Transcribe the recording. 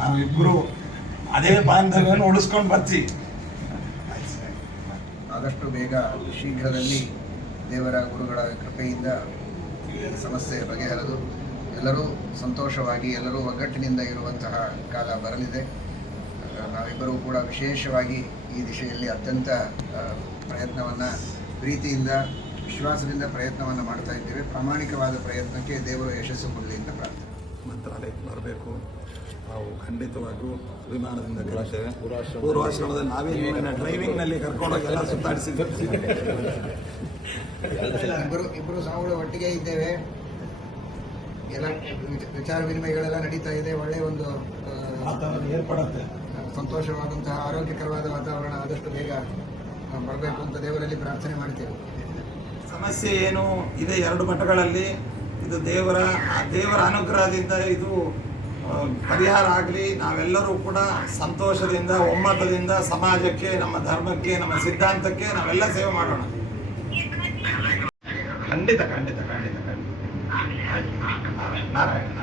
ನಾವಿಬ್ಬರು ಅದೇ ಬಾಂಧವ್ಯವನ್ನು ಉಳಿಸ್ಕೊಂಡು ಬರ್ತೀವಿ. ಆದಷ್ಟು ಬೇಗ ಶೀಘ್ರದಲ್ಲಿ ದೇವರ ಗುರುಗಳ ಕೃಪೆಯಿಂದ ಸಮಸ್ಯೆ ಬಗೆಹರಿದು ಎಲ್ಲರೂ ಸಂತೋಷವಾಗಿ ಎಲ್ಲರೂ ಒಗ್ಗಟ್ಟಿನಿಂದ ಇರುವಂತಹ ಕಾಲ ಬರಲಿದೆ. ನಾವಿಬ್ಬರೂ ಕೂಡ ವಿಶೇಷವಾಗಿ ಈ ದಿಶೆಯಲ್ಲಿ ಅತ್ಯಂತ ಪ್ರಯತ್ನವನ್ನು ಪ್ರೀತಿಯಿಂದ ವಿಶ್ವಾಸದಿಂದ ಪ್ರಯತ್ನವನ್ನು ಮಾಡ್ತಾ ಇದ್ದೇವೆ. ಪ್ರಾಮಾಣಿಕವಾದ ಪ್ರಯತ್ನಕ್ಕೆ ದೇವರು ಯಶಸ್ಸು ಕೊಡಲಿ ಅಂತ ಪ್ರಾರ್ಥನೆ. ಮಂತ್ರಾಲಯಕ್ಕೆ ಬರಬೇಕು. ನಾವು ಖಂಡಿತವಾಗಿಯೂ ವಿಮಾನದಿಂದ ಕಳಿಸ್ತೇವೆ. ಪೂರ್ವಾಶ್ರಮದಲ್ಲಿ ನಾವೇ ಡ್ರೈವಿಂಗ್ನಲ್ಲಿ ಕರ್ಕೊಂಡೋಗಿ ಎಲ್ಲ ಸುತ್ತಾಡಿಸಿದ್ದೀವಿ. ಇಬ್ಬರು ಸಾವುಗಳು ಒಟ್ಟಿಗೆ ಇದ್ದೇವೆ. ಎಲ್ಲ ವಿಚಾರ ವಿನಿಮಯಗಳೆಲ್ಲ ನಡೀತಾ ಇದೆ. ಒಳ್ಳೆಯ ಒಂದು ಏರ್ಪಡುತ್ತೆ. ಸಂತೋಷವಾದಂತಹ ಆರೋಗ್ಯಕರವಾದ ವಾತಾವರಣ ಆದಷ್ಟು ಬೇಗ ಬರಬೇಕು ಅಂತ ದೇವರಲ್ಲಿ ಪ್ರಾರ್ಥನೆ ಮಾಡ್ತೇವೆ. ಸಮಸ್ಯೆ ಏನು ಇದೆ 2 ಮಠಗಳಲ್ಲಿ, ಇದು ದೇವರ ಅನುಗ್ರಹದಿಂದ ಇದು ಪರಿಹಾರ ಆಗಲಿ. ನಾವೆಲ್ಲರೂ ಕೂಡ ಸಂತೋಷದಿಂದ ಒಮ್ಮತದಿಂದ ಸಮಾಜಕ್ಕೆ, ನಮ್ಮ ಧರ್ಮಕ್ಕೆ, ನಮ್ಮ ಸಿದ್ಧಾಂತಕ್ಕೆ ನಾವೆಲ್ಲ ಸೇವೆ ಮಾಡೋಣ. ಖಂಡಿತ ಖಂಡಿತ ಖಂಡಿತ ಖಂಡಿತ. ನಾರಾಯಣ.